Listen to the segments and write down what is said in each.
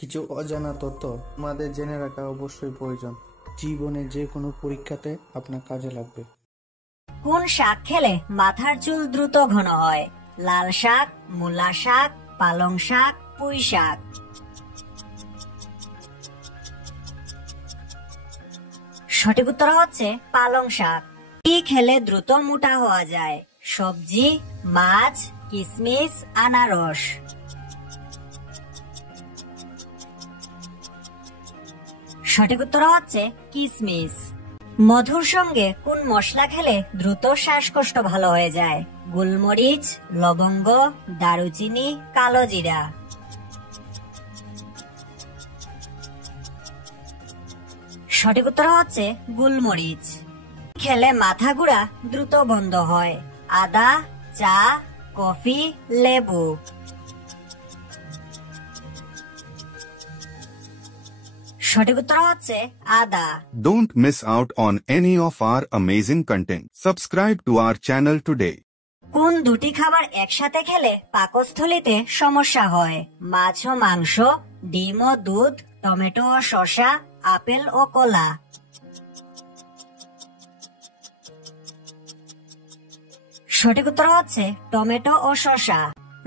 কিছু অজানা তথ্য আমাদের জেনে রাখা অবশ্যই প্রয়োজন। জীবনে যে কোনো পরীক্ষাতে আপনার কাজে লাগবে। কোন শাক খেলে মাথার চুল দ্রুত ঘন হয়? লাল শাক, মূলা শাক, পালং শাক, পুঁই শাক। সঠিক উত্তর হচ্ছে পালং শাক। কি খেলে দ্রুত মোটা হওয়া যায়? সবজি, মাছ, কিশমিশ, আনারস। সঠিক উত্তর হচ্ছে কিশমিশ। মধুর সঙ্গে কোন মশলা খেলে দ্রুত শ্বাসকষ্ট ভালো হয়ে যায়? গোলমরিচ, লবঙ্গ, দারুচিনি, কালো জিরা। সঠিক উত্তর হচ্ছে গোলমরিচ। খেলে মাথা ঘোরা দ্রুত বন্ধ হয়? আদা, চা, কফি, লেবু। সঠিক উত্তর হচ্ছে আদা। Don't miss out on any of our amazing content. Subscribe to our channel today. কোন দুটি খাবার একসাথে খেলে পাকস্থলীতে সমস্যা হয়? মাছ ও মাংস, ডিম ও দুধ, টমেটো ও শসা, আপেল ও কলা। সঠিক উত্তর হচ্ছে টমেটো ও শসা।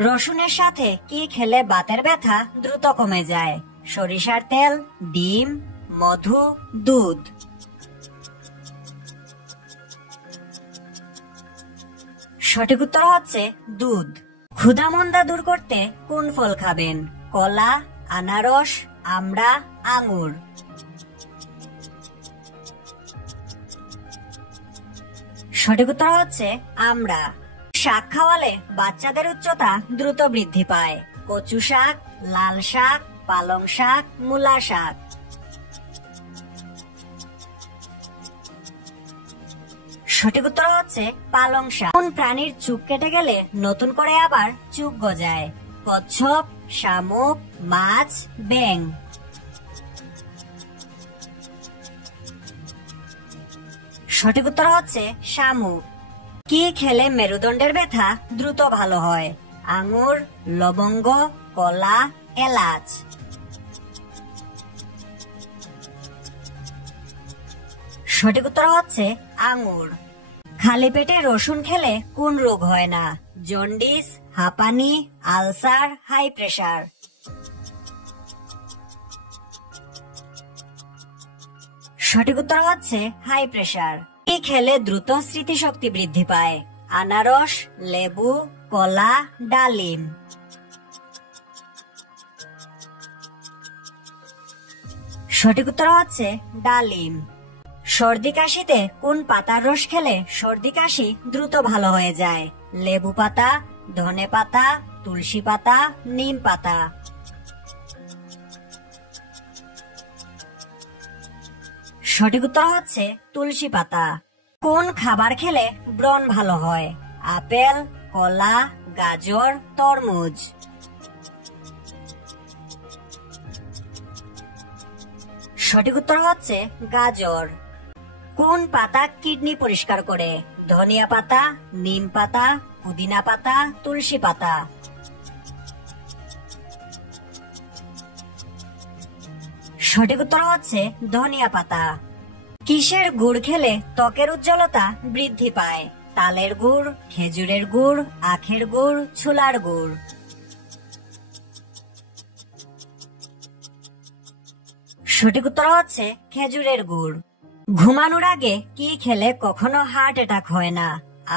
রসুনের সাথে কি খেলে বাতের ব্যথা দ্রুত কমে যায়? সরিষার তেল, ডিম, মধু, দুধ। সঠিক উত্তর হচ্ছে দুধ। ক্ষুধামন্দা দূর করতে কোন ফল খাবেন? কলা, আনারস, আমড়া, আঙ্গুর। সঠিক উত্তর হচ্ছে আমড়া। শাক খাওয়ালে বাচ্চাদের উচ্চতা দ্রুত বৃদ্ধি পায়? কচু শাক, লাল শাক, পালং শাক, মূলা শাক। সঠিক উত্তর হচ্ছে পালং শাক। কোন প্রাণীর চুপ কেটে গেলে নতুন করে আবার চুপ গজায়? কচ্ছপ, শামুক, মাছ, ব্যাঙ। সঠিক উত্তর হচ্ছে শামুক। কি খেলে মেরুদণ্ডের ব্যথা দ্রুত ভালো হয়? আঙুর, লবঙ্গ, কলা, এলাচ। সঠিক উত্তর হচ্ছে আঙুর। খালি পেটে রসুন খেলে কোন রোগ হয় না? জন্ডিস, হাঁপানি, আলসার, হাই প্রেসার। সঠিক উত্তর হচ্ছে হাই প্রেসার। কি খেলে দ্রুত স্মৃতিশক্তি বৃদ্ধি পায়? আনারস, লেবু, কলা, ডালিম। সঠিক উত্তর হচ্ছে ডালিম। সর্দি কাশিতে কোন পাতার রস খেলে সর্দি কাশি দ্রুত ভালো হয়ে যায়? লেবু পাতা, ধনে পাতা, তুলসী পাতা, নিম পাতা। সঠিক উত্তর হচ্ছে তুলসী পাতা। কোন খাবার খেলে ব্রণ ভালো হয়? আপেল, কলা, গাজর, তরমুজ। সঠিক উত্তর হচ্ছে গাজর। কোন পাতা কিডনি পরিষ্কার করে? ধনিয়া পাতা, নিম পাতা, পুদিনা পাতা, তুলসী পাতা। সঠিক উত্তর হচ্ছে ধনিয়া পাতা। কিসের গুড় খেলে ত্বকের উজ্জ্বলতা বৃদ্ধি পায়? তালের গুড়, খেজুরের গুড়, আখের গুড়, ছোলার গুড়। সঠিক উত্তর হচ্ছে খেজুরের গুড়। ঘুমানোর আগে কি খেলে কখনো হার্ট অ্যাটাক হয় না?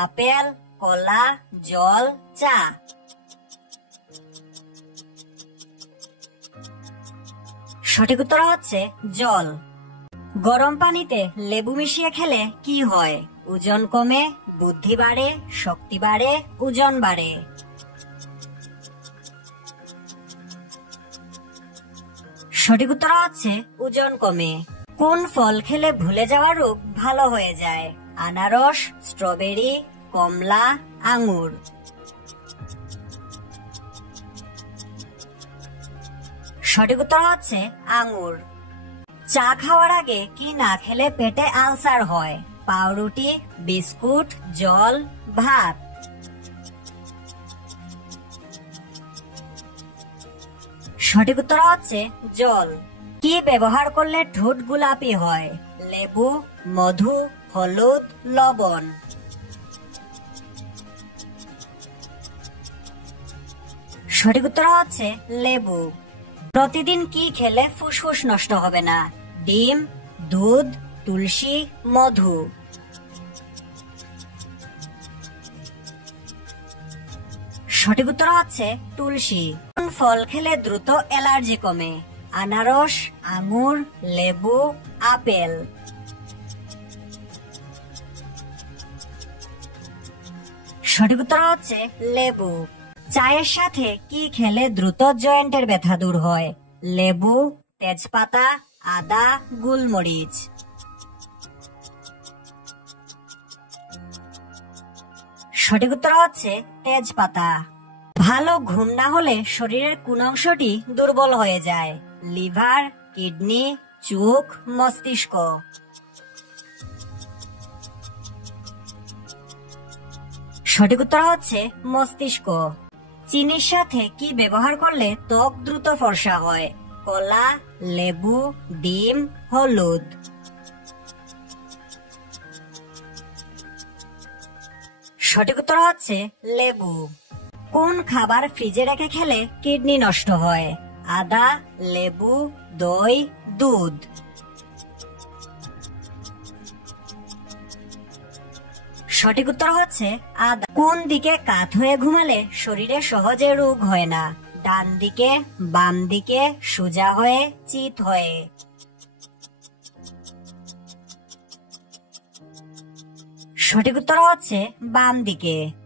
আপেল, কলা, জল, চা। সঠিক উত্তর হচ্ছে জল। গরম পানিতে লেবু মিশিয়ে খেলে কি হয়? ওজন কমে, বুদ্ধি বাড়ে, শক্তি বাড়ে, ওজন বাড়ে। সঠিক উত্তর হচ্ছে ওজন কমে। কোন ফল খেলে ভুলে যাওয়া রোগ ভালো হয়ে যায়? আনারস, স্ট্রবেরি, কমলা, আঙ্গুর। সঠিক উত্তর হচ্ছে আঙ্গুর। চা খাওয়ার আগে কি না খেলে পেটে আলসার হয়? পাউরুটি, বিস্কুট, জল, ভাত। সঠিক উত্তর হচ্ছে জল। কি ব্যবহার করলে ঠোঁট গোলাপি হয়? লেবু, মধু, হলুদ, লবণ। সঠিক উত্তর হচ্ছে লেবু। প্রতিদিন কি খেলে ফুসফুস নষ্ট হবে না? ডিম, দুধ, তুলসী, মধু। সঠিক উত্তর হচ্ছে তুলসী। কোন ফল খেলে দ্রুত অ্যালার্জি কমে? আনারস, আঙ্গুর, লেবু, আপেল। সঠিক উত্তর হচ্ছে লেবু। চায়ের সাথে কি খেলে দ্রুত জয়েন্টের ব্যথা দূর হয়? লেবু, তেজপাতা, আদা, গোলমরিচ। সঠিক উত্তর হচ্ছে তেজপাতা। ভালো ঘুম না হলে শরীরের কোন অংশটি দুর্বল হয়ে যায়? লিভার, কিডনি, চোখ, মস্তিষ্ক। সঠিক উত্তর হচ্ছে মস্তিষ্ক। চিনির সাথে কি ব্যবহার করলে ত্বক দ্রুত ফর্সা হয়? কলা, লেবু, ডিম, হলুদ। সঠিক উত্তর হচ্ছে লেবু। কোন খাবার ফ্রিজে রেখে খেলে কিডনি নষ্ট হয়? আদা, লেবু, দই, দুধ। সঠিক উত্তর হচ্ছে আদা। কোন দিকে কাত হয়ে ঘুমালে শরীরে সহজে রোগ হয় না? ডান দিকে, বাম দিকে, সোজা হয়ে, চিত হয়ে। সঠিক উত্তর হচ্ছে বাম দিকে।